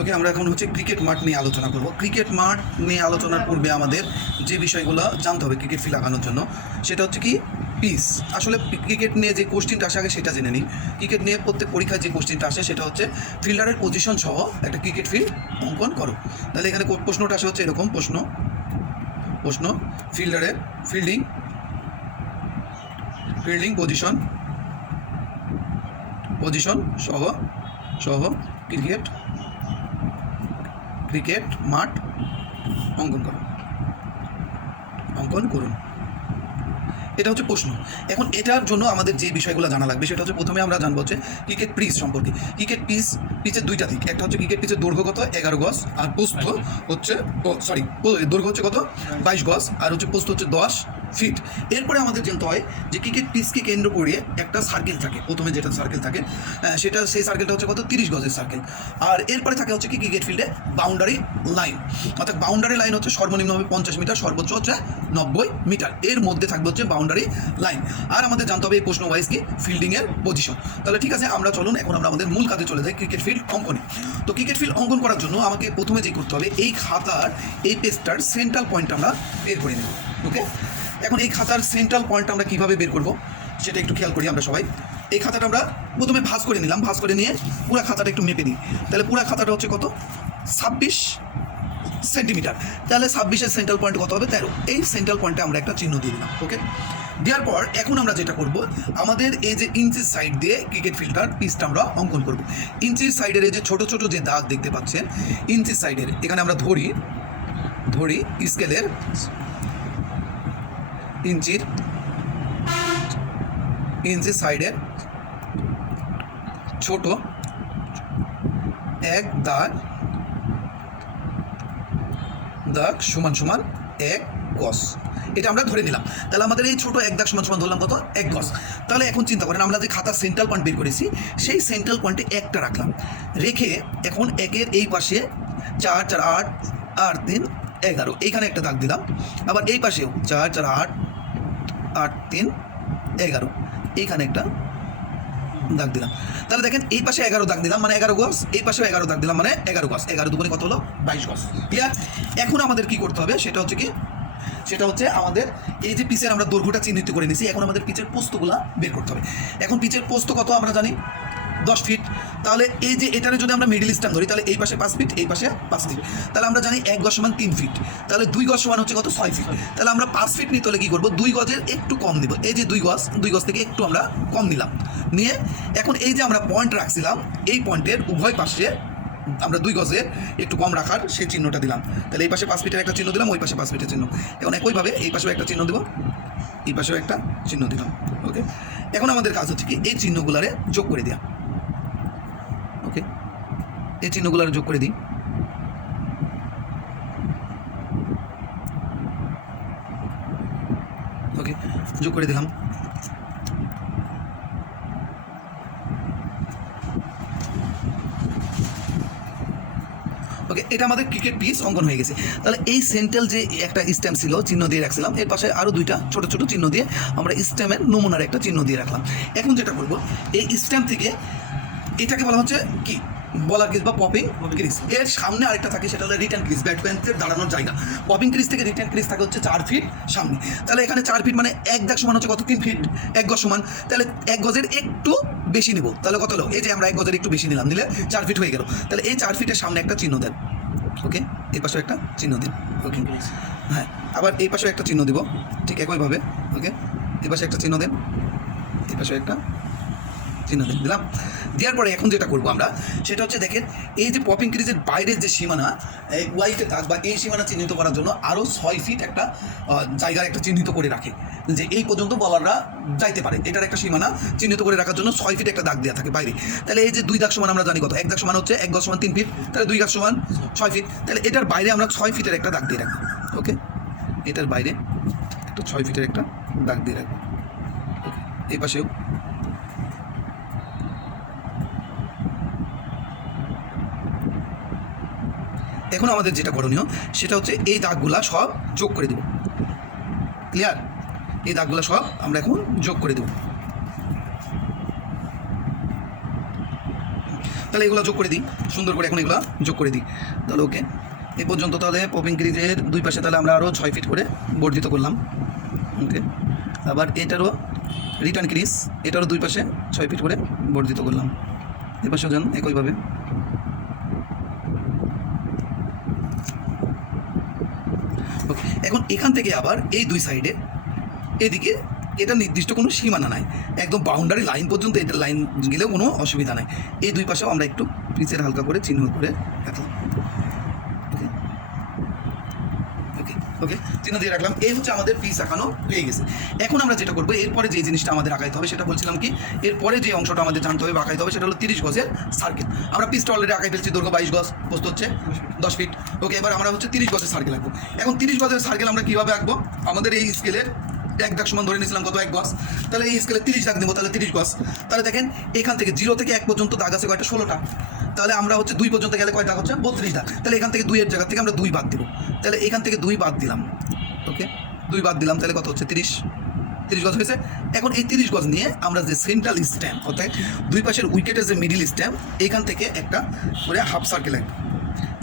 ওকে, আমরা এখন হচ্ছে ক্রিকেট মাঠ নিয়ে আলোচনা করব। ক্রিকেট মাঠ নিয়ে আলোচনার পূর্বে আমাদের যে বিষয়গুলো জানতে হবে ক্রিকেট ফিল্ড আঁকানোর জন্য, সেটা হচ্ছে কি পিস। আসলে ক্রিকেট নিয়ে যে কোশ্চেনটা আসে আগে সেটা জেনে নিই। ক্রিকেট নিয়ে প্রত্যেক পরীক্ষায় যে কোশ্চেনটা আসে সেটা হচ্ছে ফিল্ডারের পজিশন সহ একটা ক্রিকেট ফিল্ড অঙ্কন করো। তাহলে এখানে প্রশ্নটা আসে হচ্ছে এরকম প্রশ্ন ফিল্ডারের ফিল্ডিং পজিশন সহ ক্রিকেট মাঠ অঙ্কন করুন। এটা হচ্ছে প্রশ্ন। এখন এটার জন্য আমাদের যে বিষয়গুলো জানা লাগবে সেটা হচ্ছে প্রথমে আমরা জানবো হচ্ছে ক্রিকেট পিচ সম্পর্কে। ক্রিকেট পিচের দুইটা দিক, একটা হচ্ছে ক্রিকেট পিচের দৈর্ঘ্য কত 11 গজ আর প্রস্থ হচ্ছে দৈর্ঘ্য হচ্ছে কত 22 গজ আর হচ্ছে প্রস্থ হচ্ছে 10 ফিট। এরপরে আমাদের জানতে হয় যে ক্রিকেট পিচকে কেন্দ্র করে একটা সার্কেল থাকে, প্রথমে যেটা সার্কেল থাকে সেই সার্কেলটা হচ্ছে কত 30 গজের সার্কেল। আর এরপরে থাকে হচ্ছে কি ক্রিকেট ফিল্ডে বাউন্ডারি লাইন, অর্থাৎ বাউন্ডারি লাইন হচ্ছে সর্বনিম্ন হবে 50 মিটার, সর্বোচ্চ হচ্ছে 90 মিটার। এর মধ্যে থাকবে হচ্ছে বাউন্ডারি লাইন। আর আমাদের জানতে হবে এই প্রশ্ন ওয়াইজ কি ফিল্ডিংয়ের পজিশন। তাহলে ঠিক আছে, আমরা চলুন এখন আমরা আমাদের মূল কাজে চলে যাই, ক্রিকেট ফিল্ড অঙ্কনে। তো ক্রিকেট ফিল্ড অঙ্কন করার জন্য আমাকে প্রথমে যে করতে হবে এই খাতার এই পেজটার সেন্ট্রাল পয়েন্ট আমরা বের করে নেব। ওকে, এখন এই খাতার সেন্ট্রাল পয়েন্ট আমরা কীভাবে বের করব সেটা একটু খেয়াল করি আমরা সবাই। এই খাতাটা আমরা প্রথমে ভাঁজ করে নিলাম, ভাঁজ করে নিয়ে পুরো খাতাটা একটু মেপে নিই। তাহলে পুরো খাতাটা হচ্ছে কত 26 সেন্টিমিটার। তাহলে 26-এর সেন্ট্রাল পয়েন্ট কত হবে 13। এই সেন্ট্রাল পয়েন্টে আমরা একটা চিহ্ন দিয়ে দিলাম। ওকে, দেওয়ার পর এখন আমরা যেটা করব, আমাদের এই যে ইঞ্চির সাইড দিয়ে ক্রিকেট ফিল্ডটার পিচটা আমরা অঙ্কন করব। ইঞ্চির সাইডের এই যে ছোট ছোট যে দাগ দেখতে পাচ্ছেন ইঞ্চির সাইডের, এখানে আমরা ধরি স্কেলের ইঞ্চির সাইডের ছোট এক দাগ সমান 1 গজ। এটা আমরা ধরে নিলাম। তাহলে আমাদের এই ছোট এক দাগ সমান ধরলাম কত 1 গজ। তাহলে এখন চিন্তা করেন আমরা যে খাতার সেন্ট্রাল পয়েন্ট বের করেছি সেই সেন্ট্রাল পয়েন্টে একটা রাখলাম, রেখে এখন একের এই পাশে 4 4 8 আর 3 11 এইখানে একটা দাগ দিলাম। আবার এই পাশেও 4 4 8 8 3 11 এইখানে একটা দাগ দিলাম। তাহলে দেখেন এই পাশে 11 দাগ দিলাম মানে 11 গজ, এই পাশেও 11 দাগ দিলাম মানে 11 গজ। 11 দুগুণে কত হলো 22 গজ। ক্লিয়ার? এখন আমাদের কি করতে হবে সেটা হচ্ছে আমাদের এই যে পিচের আমরা দৈর্ঘ্যটা চিহ্নিত করে নিয়েছি, এখন আমাদের পিচের পোস্তগুলা বের করতে হবে। এখন পিচের পোস্ত কত আমরা জানি 10 ফিট। তাহলে এই যে এটারে যদি আমরা মিডিল স্ট্যান্ড ধরি তাহলে এই পাশে 5 ফিট, এই পাশে 5 ফিট। তাহলে আমরা জানি 1 গজ সমান 3 ফিট। তাহলে 2 গজ সমান হচ্ছে কত 6 ফিট। তাহলে আমরা 5 ফিট নিতে হলে কী করবো 2 গজের একটু কম দিব। এই যে 2 গজ থেকে একটু আমরা কম নিলাম, নিয়ে এখন এই যে আমরা পয়েন্ট রাখছিলাম এই পয়েন্টের উভয় পাশে আমরা 2 গজের একটু কম রাখার সেই চিহ্নটা দিলাম। তাহলে এই পাশে 5 ফিটের একটা চিহ্ন দিলাম, ওই পাশে 5 ফিটের চিহ্ন। এখন একইভাবে এই পাশেও একটা চিহ্ন দেব, এই পাশেও একটা চিহ্ন দিলাম। ওকে, এখন আমাদের কাজ হচ্ছে কি এই চিহ্নগুলারে যোগ করে দেওয়া। ওকে, এই চিহ্নগুলারে যোগ করে দিই। ওকে, যোগ করে দিলাম। ওকে, এটা আমাদের ক্রিকেট পিচ অঙ্কন হয়ে গেছে। তাহলে এই সেন্ট্রাল যে একটা স্ট্যাম্প ছিল চিহ্ন দিয়ে রাখছিলাম, এর পাশে আরও 2টা ছোট ছোট চিহ্ন দিয়ে আমরা স্ট্যাম্পের নমুনার একটা চিহ্ন দিয়ে রাখলাম। এখন যেটা করব এই স্ট্যাম্প থেকে এটাকে বলা হচ্ছে কি বলার ক্রিজ বা পপিং ক্রিজ। এর সামনে আরেকটা থাকে সেটা হলো রিটার্ন ক্রিজ, ব্যাটম্যানদের দাঁড়ানোর জায়গা। পপিং ক্রিজ থেকে রিটার্ন ক্রিজ থাকে হচ্ছে 4 ফিট সামনে। তাহলে এখানে 4 ফিট মানে 1 দাগ সমান হচ্ছে কত 3 ফিট, 1 গজ সমান। তাহলে 1 গজের একটু বেশি নেব, তাহলে কত হলো এই যে আমরা 1 গজের একটু বেশি নিলাম, নিলে 4 ফিট হয়ে গেল। তাহলে এই 4 ফিটের সামনে একটা চিহ্ন দেন। ওকে, এই পাশেও একটা চিহ্ন দিন। ওকে, হ্যাঁ, আবার এই পাশেও একটা চিহ্ন দিব ঠিক একইভাবে। ওকে, এই পাশে একটা চিহ্ন দেন, এই পাশেও একটা চিহ্ন দিলাম। দেওয়ার পরে এখন যেটা করবো আমরা সেটা হচ্ছে দেখেন এই যে পপিং ক্রিজের বাইরের যে সীমানা এই ওয়াইটের দাগ বা এই সীমানা চিহ্নিত করার জন্য আরও 6 ফিট একটা জায়গার একটা চিহ্নিত করে রাখে যে এই পর্যন্ত বলাররা যাইতে পারে। এটার একটা সীমানা চিহ্নিত করে রাখার জন্য 6 ফিট একটা দাগ দেওয়া থাকে বাইরে। তাহলে এই যে 2 দাগ সমান আমরা জানি কত, 1 দাগ সমান হচ্ছে 1 গজ সমান 3 ফিট, তাহলে 2 দাগ সমান 6 ফিট। তাহলে এটার বাইরে আমরা 6 ফিটের একটা দাগ দিয়ে রাখবো। ওকে, এটার বাইরে একটা 6 ফিটের একটা দাগ দিয়ে রাখবো। এই পাশেও এখন আমাদের যেটা করণীয় সেটা হচ্ছে এই দাগগুলা সব যোগ করে দেব। ক্লিয়ার? এই দাগগুলা সব আমরা এখন যোগ করে দেব। তাহলে এগুলো যোগ করে দিই সুন্দর করে, এখন এগুলো যোগ করে দিই। তাহলে ওকে, এই পর্যন্ত তাহলে পপিং ক্রিজের দুই পাশে তাহলে আমরা আরও 6 ফিট করে বর্ধিত করলাম। ওকে, আবার এটারও রিটার্ন ক্রিজ, এটারও দুই পাশে 6 ফিট করে বর্ধিত করলাম। এ পাশেও যান একইভাবে। ওকে, এখন এখান থেকে আবার এই দুই সাইডে এদিকে এটা নির্দিষ্ট কোনো সীমানা নাই, একদম বাউন্ডারি লাইন পর্যন্ত এটা লাইন গেলেও কোনো অসুবিধা নাই। এই দুই পাশেও আমরা একটু পিচের হালকা করে চিহ্ন করে রাখলাম। ওকে ওকে ওকে, চিহ্ন দিয়ে রাখলাম। এই হচ্ছে আমাদের পিচ আঁকানো হয়ে গেছে। এখন আমরা যেটা করবো, এরপরে যে জিনিসটা আমাদের আঁকাইতে হবে সেটা বলছিলাম কি, এরপরে যে অংশটা আমাদের জানতে হবে বা আঁকাইতে হবে সেটা হলো 30 গজের সার্কেল। আমরা পিচটা অলরেডি আঁকাই ফেলছি, দৈর্ঘ্য 22 গজ, প্রস্থ হচ্ছে 10 ফিট। ওকে, এবার আমরা হচ্ছে 30 গজের সার্কেল আঁকবো। এখন 30 গজের সার্কেল আমরা কীভাবে আঁকবো, আমাদের এই স্কেলের 1 দাগ সমান ধরে নিয়েছিলাম কত, 1 গজ। তাহলে এই স্কেলে 30 দাগ দেবো, তাহলে 30 গজ। তাহলে দেখেন এখান থেকে 0 থেকে 1 পর্যন্ত দাগ আছে কয়টা, 16টা। তাহলে আমরা হচ্ছে 2 পর্যন্ত গেলে কয় দাগ হচ্ছে, 32 দাগ। তাহলে এখান থেকে 2 এর জায়গা থেকে আমরা 2 বাদ দেবো। তাহলে এখান থেকে 2 বাদ দিলাম। ওকে, 2 বাদ দিলাম, তাহলে কত হচ্ছে, 30 গজ হয়েছে। এখন এই 30 গজ নিয়ে আমরা যে সেন্ট্রাল স্ট্যাম্প, অর্থাৎ দুই পাশের উইকেটের যে মিডিল স্ট্যাম্প, এখান থেকে একটা করে হাফ সার্কেল আঁকবো।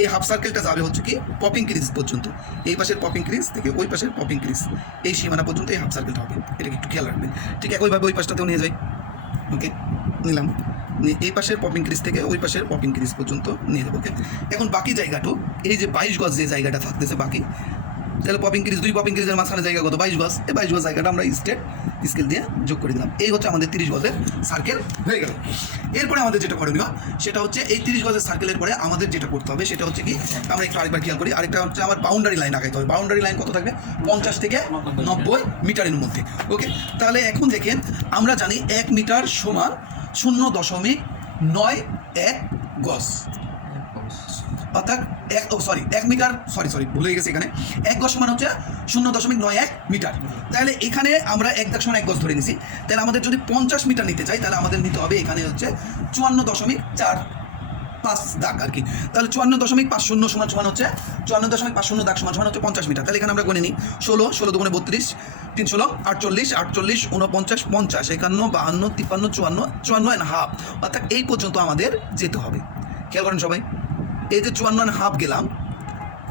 এই হাফ সার্কেলটা যাবে হচ্ছে কি পপিং ক্রিজ পর্যন্ত, এই পাশের পপিং ক্রিজ থেকে ওই পাশের পপিং ক্রিজ, এই সীমানা পর্যন্ত এই হাফ সার্কেলটা হবে। এটাকে একটু খেয়াল রাখবেন। ঠিক একইভাবে ওই পাশটাতেও নিয়ে যাই। ওকে, নিলাম, নিয়ে এই পাশের পপিং ক্রিজ থেকে ওই পাশের পপিং ক্রিজ পর্যন্ত নিয়ে যাবো। ওকে, এখন বাকি জায়গাটাও এই যে 22 গজ যে জায়গাটা থাকতেছে বাকি, তাহলে পপিং ক্রিজ, দুই পপিং ক্রিজের মাঝখানে জায়গা কত, 22 গজ। এই 22 গজ জায়গাটা আমরা স্ট্রেট স্কেল দিয়ে যোগ করে দিলাম। এই হচ্ছে আমাদের 30 গজের সার্কেল হয়ে গেল। এরপরে আমাদের যেটা করণীয় সেটা হচ্ছে এই 30 গজের সার্কেলের পরে আমাদের যেটা করতে হবে সেটা হচ্ছে কি, আমরা একটু আরেকবার খেয়াল করি। আরেকটা হচ্ছে আমার বাউন্ডারি লাইন আঁকাইতে হবে। বাউন্ডারি লাইন কত থাকবে, 50 থেকে 90 মিটারের মধ্যে। ওকে, তাহলে এখন দেখেন আমরা জানি 1 মিটার সমান 0.91 গজ, অর্থাৎ 1 মিটার, সরি ভুলে গেছি, এখানে 1 গজ সমান হচ্ছে 0.91 মিটার। তাহলে এখানে আমরা 1 দাগ সমান 1 গজ ধরে নিছি। তাহলে আমাদের যদি 50 মিটার নিতে চাই তাহলে আমাদের নিতে হবে এখানে হচ্ছে 54.45 দাগ আর কি। তাহলে 54.50 সমান হচ্ছে 54.50 দাগ সমান হচ্ছে 50 মিটার। তাহলে এখানে আমরা গণে নিই 16 দুগুণে 32, 3 16 48, 49 49 50 51 52 53 54 54.5, অর্থাৎ এই পর্যন্ত আমাদের যেতে হবে। খেয়াল করেন সবাই, এই যে 54.5 গেলাম,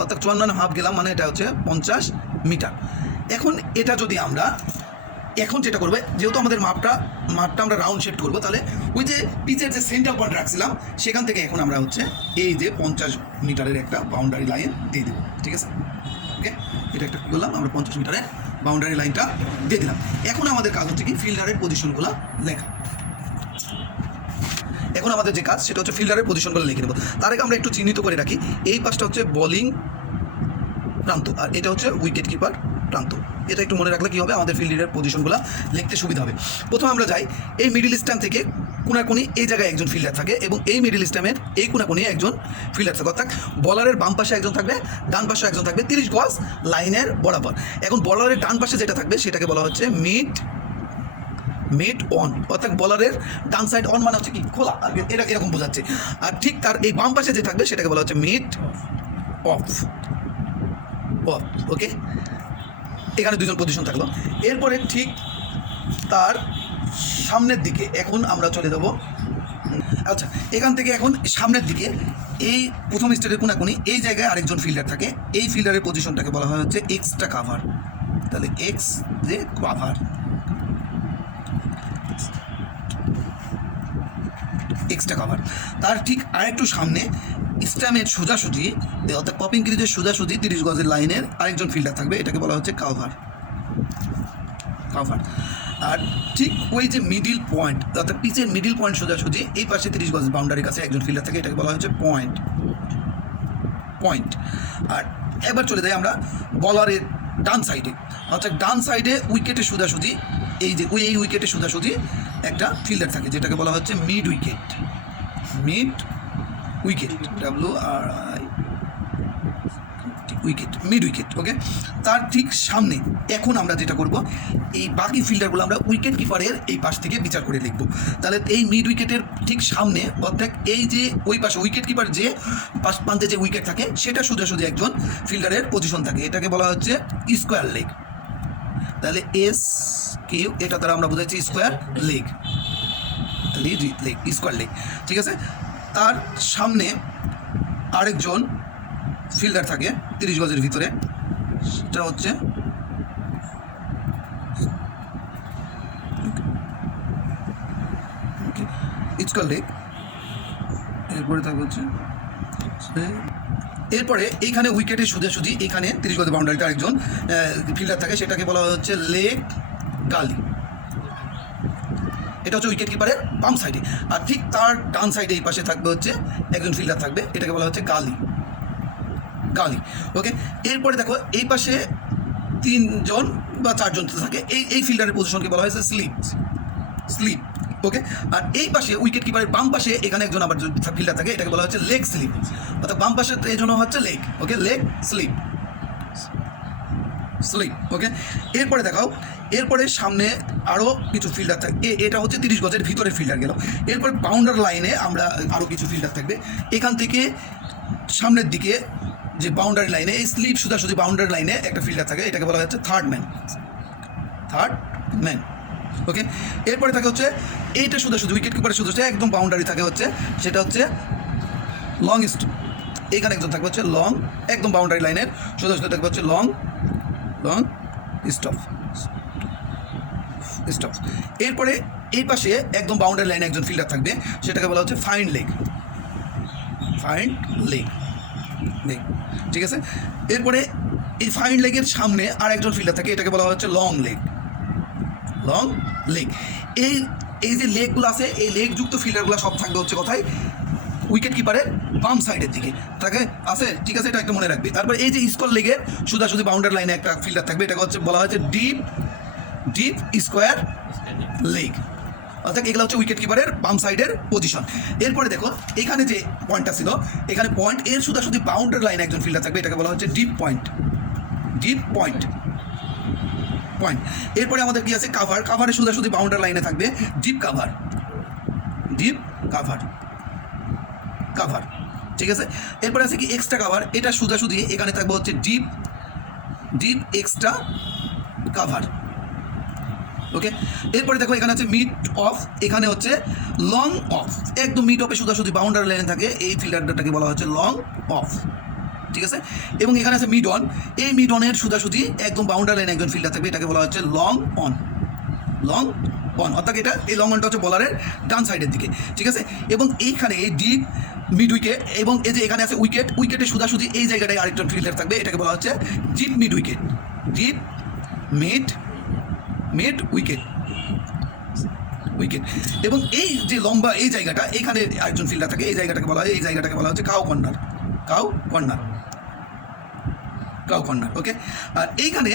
অর্থাৎ 54.5 গেলাম মানে এটা হচ্ছে 50 মিটার। এখন এটা যদি আমরা এখন যেটা করবে, যেহেতু আমাদের মাপটা আমরা রাউন্ড শেপ করবো, তাহলে ওই যে পিচের যে সেন্টার পয়েন্ট রাখছিলাম সেখান থেকে এখন আমরা হচ্ছে এই যে 50 মিটারের একটা বাউন্ডারি লাইন দিয়ে দেবো। ঠিক আছে, ওকে, এটা একটা কী করলাম, আমরা 50 মিটারের বাউন্ডারি লাইনটা দিয়ে দিলাম। এখন আমাদের কাজ হচ্ছে কি ফিল্ডারের পজিশনগুলো লেখা। এখন আমাদের যে কাজ সেটা হচ্ছে ফিল্ডারের পজিশনগুলো লিখে নেব। তার আগে আমরা একটু চিহ্নিত করে রাখি, এই পাশটা হচ্ছে বোলিং প্রান্ত আর এটা হচ্ছে উইকেট কিপার প্রান্ত। এটা একটু মনে রাখলে কী হবে, আমাদের ফিল্ডারের পজিশনগুলো লিখতে সুবিধা হবে। প্রথমে আমরা যাই এই মিডিল স্ট্যাম্প থেকে কোনাকুনি এই জায়গায় একজন ফিল্ডার থাকে এবং এই মিডিল স্ট্যাম্পের এই কোনাকুনি একজন ফিল্ডার থাকে, অর্থাৎ বলারের বাম পাশে একজন থাকবে, ডান পাশে একজন থাকবে 30 গজ লাইনের বরাবর। এখন বলারের ডান পাশে যেটা থাকবে সেটাকে বলা হচ্ছে মিড অন, অর্থাৎ বলারের ডান সাইড অন মানে হচ্ছে কি খোলা, এটা এরকম বোঝাচ্ছে। আর ঠিক তার এই বাম পাশে যে থাকবে সেটাকে বলা হচ্ছে মিড অফ। ওকে, এখানে দুজন পজিশন থাকলো। এরপরে ঠিক তার সামনের দিকে এখন আমরা চলে যাব। আচ্ছা, এখান থেকে এখন সামনের দিকে এই প্রথম স্টেটের কোনাকুনি এই জায়গায় আরেকজন ফিল্ডার থাকে, এই ফিল্ডারের পজিশনটাকে বলা হয় হচ্ছে এক্সট্রা কাভার। তাহলে এক্স যে কাভার, এক্সট্রা কাভার। তার ঠিক আরেকটু সামনে স্ট্যাম্পের সোজাসুজি, অর্থাৎ পপিং ক্রিজের সোজাসুজি 30 গজের লাইনের আরেকজন ফিল্ডার থাকবে, এটাকে বলা হচ্ছে কাভার। আর ঠিক ওই যে মিডিল পয়েন্ট, অর্থাৎ পিচের মিডিল পয়েন্ট সোজাসুজি এই পাশে 30 গজ বাউন্ডারির কাছে একজন ফিল্ডার থাকে, এটাকে বলা হচ্ছে পয়েন্ট। আর এবার চলে যাই আমরা বলারের ডান সাইডে, অর্থাৎ ডান সাইডে উইকেটের সোজাসুজি এই যে এই উইকেটের সোজাসুজি একটা ফিল্ডার থাকে যেটাকে বলা হচ্ছে mid wicket. Mid wicket. Okay, তার ঠিক সামনে এখন আমরা যেটা করব, এই বাকি ফিল্ডারগুলো আমরা উইকেট কিপারের এই পাশ থেকে বিচার করে লিখব। তাহলে এই মিড উইকেটের ঠিক সামনে, অর্থাৎ এই যে ওই পাশে উইকেট কিপার যে পাশ প্রান্তে যে উইকেট থাকে সেটা সোজাসুজি একজন ফিল্ডারের পজিশন থাকে, এটাকে বলা হচ্ছে স্কোয়ার লেগ। তাহলে এটা দ্বারা আমরা বোঝাচ্ছি স্কোয়ার লেগ, স্কোয়ার লেগ। ঠিক আছে, তার সামনে আরেকজন ফিল্ডার থাকে 30 গজের ভিতরে, সেটা হচ্ছে ইটস লেগ। এরপরে থাকবে হচ্ছে এরপরে এইখানে উইকেটের সোজাসুজি এখানে 30 গজের বাউন্ডারিতে আরেকজন ফিল্ডার থাকে, সেটাকে বলা হচ্ছে লেগ গালি। এটা হচ্ছে উইকেট কিপারের বাম সাইডে। আর ঠিক তার ডান সাইডে এই পাশে থাকবে হচ্ছে একজন ফিল্ডার থাকবে, এটাকে বলা হচ্ছে গালি। গালি, ওকে। এরপরে দেখো এই পাশে 3 জন বা 4 জন থাকে, এই ফিল্ডারের পজিশনকে বলা হয়েছে স্লিপ। স্লিপ, ওকে। আর এই পাশে উইকেট কিপারের বাম পাশে এখানে একজন আবার ফিল্ডার থাকে, এটাকে বলা হচ্ছে লেগ স্লিপ। অর্থাৎ বাম পাশে এই জন্য হচ্ছে লেগ, ওকে, লেগ স্লিপ। স্লিপ, ওকে। এরপরে দেখাও, এরপরে সামনে আরও কিছু ফিল্ডার থাকে, এটা হচ্ছে 30 গজের ভিতরে ফিল্ডার গেল। এরপর বাউন্ডার লাইনে আমরা আরও কিছু ফিল্ডার থাকবে, এখান থেকে সামনের দিকে যে বাউন্ডারি লাইনে এই স্লিপ সোজাসুজি বাউন্ডারি লাইনে একটা ফিল্ডার থাকে, এটাকে বলা হচ্ছে থার্ড ম্যান। থার্ড ম্যান, ওকে। এরপরে থাকে হচ্ছে এইটা সোজাসুজি উইকেট কিপারের সোজাসুজি একদম বাউন্ডারি থাকে হচ্ছে, সেটা হচ্ছে লং স্টপ। এখানে একজন থাকবে হচ্ছে লং, একদম বাউন্ডারি লাইনের সোজাসুজি থাকবে হচ্ছে লং স্টপ। স্টপ। এরপরে এই পাশে একদম বাউন্ডারি লাইনে একজন ফিল্ডার থাকবে, সেটাকে বলা হচ্ছে find leg. Find leg, leg, ঠিক আছে। এরপরে এই ফাইন্ড লেগের সামনে আর একজন ফিল্ডার থাকে, এটাকে বলা হচ্ছে লং লেগ। Long leg. এই যে লেগগুলো আছে, এই লেগযুক্ত ফিল্ডারগুলো সব থাকবে হচ্ছে কোথায়? উইকেট কিপারের বাম সাইডের দিকে থাকে, আছে, ঠিক আছে, এটা একটা মনে রাখবে। তারপর এই যে স্কোয়ার লেগের সোজাসুজি বাউন্ডারি লাইনে একটা ফিল্ডার থাকবে, এটাকে হচ্ছে বলা হচ্ছে ডিপ স্কোয়ার লেগ। অর্থাৎ এগুলো হচ্ছে উইকেট কিপারের বাম সাইডের পজিশন। এরপরে দেখো এখানে যে পয়েন্টটা ছিল, এখানে পয়েন্ট এর সোজাসুজি বাউন্ডারি লাইনে একজন ফিল্ডার থাকবে, এটাকে বলা হচ্ছে deep point. Deep point, point. এরপরে আমাদের কি আছে? কাভার। কাভারের সোজাসুজি বাউন্ডারি লাইনে থাকবে deep cover. Deep cover, cover, ঠিক আছে। এরপরে আছে কি এক্সট্রা কাভার, এটা সোজাসুজি এখানে থাকবে হচ্ছে ডিপ এক্সট্রা কাভার, ওকে। এরপরে দেখো এখানে আছে মিড অফ, এখানে হচ্ছে লং অফ। একদম মিড অফে সোজাসুজি বাউন্ডারি লাইনে থাকে এই ফিল্ডারটাকে বলা হচ্ছে লং অফ, ঠিক আছে। এবং এখানে আছে মিড অন, এই মিড অনের সোজাসুজি একদম বাউন্ডারি লাইনে একজন ফিল্ডার থাকবে, এটাকে বলা হচ্ছে লং অন। লং অন, অর্থাৎ এটা এই লং অনটা হচ্ছে বলারের ডান সাইডের দিকে, ঠিক আছে। এবং এইখানে এই ডিপ মিড উইকেট, এবং এই যে এখানে আছে উইকেট, উইকেটের সোজাসুজি এই জায়গাটায় আরেকজন ফিল্ডার থাকবে, এটাকে বলা হচ্ছে deep mid wicket. Deep mid wicket, wicket. এবং এই যে লম্বা এই জায়গাটা, এখানে আরেকজন ফিল্ডার থাকে, এই জায়গাটাকে বলা হয়, এই জায়গাটাকে বলা হচ্ছে cow corner. Cow corner, cow corner, okay. আর এইখানে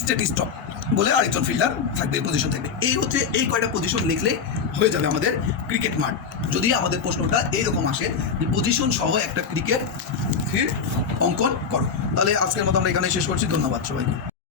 স্টেট স্টপ বলে আরেকজন ফিল্ডার থাকবে, পজিশন থাকবে। এই হচ্ছে এই কয়টা পজিশন লিখলে হয়ে যাবে আমাদের ক্রিকেট মাঠ। যদি আমাদের প্রশ্নটা এইরকম আসে যে পজিশন সহ একটা ক্রিকেট ফিল্ড অঙ্কন করো, তাহলে আজকের মতো আমরা এখানে শেষ করছি। ধন্যবাদ সবাইকে।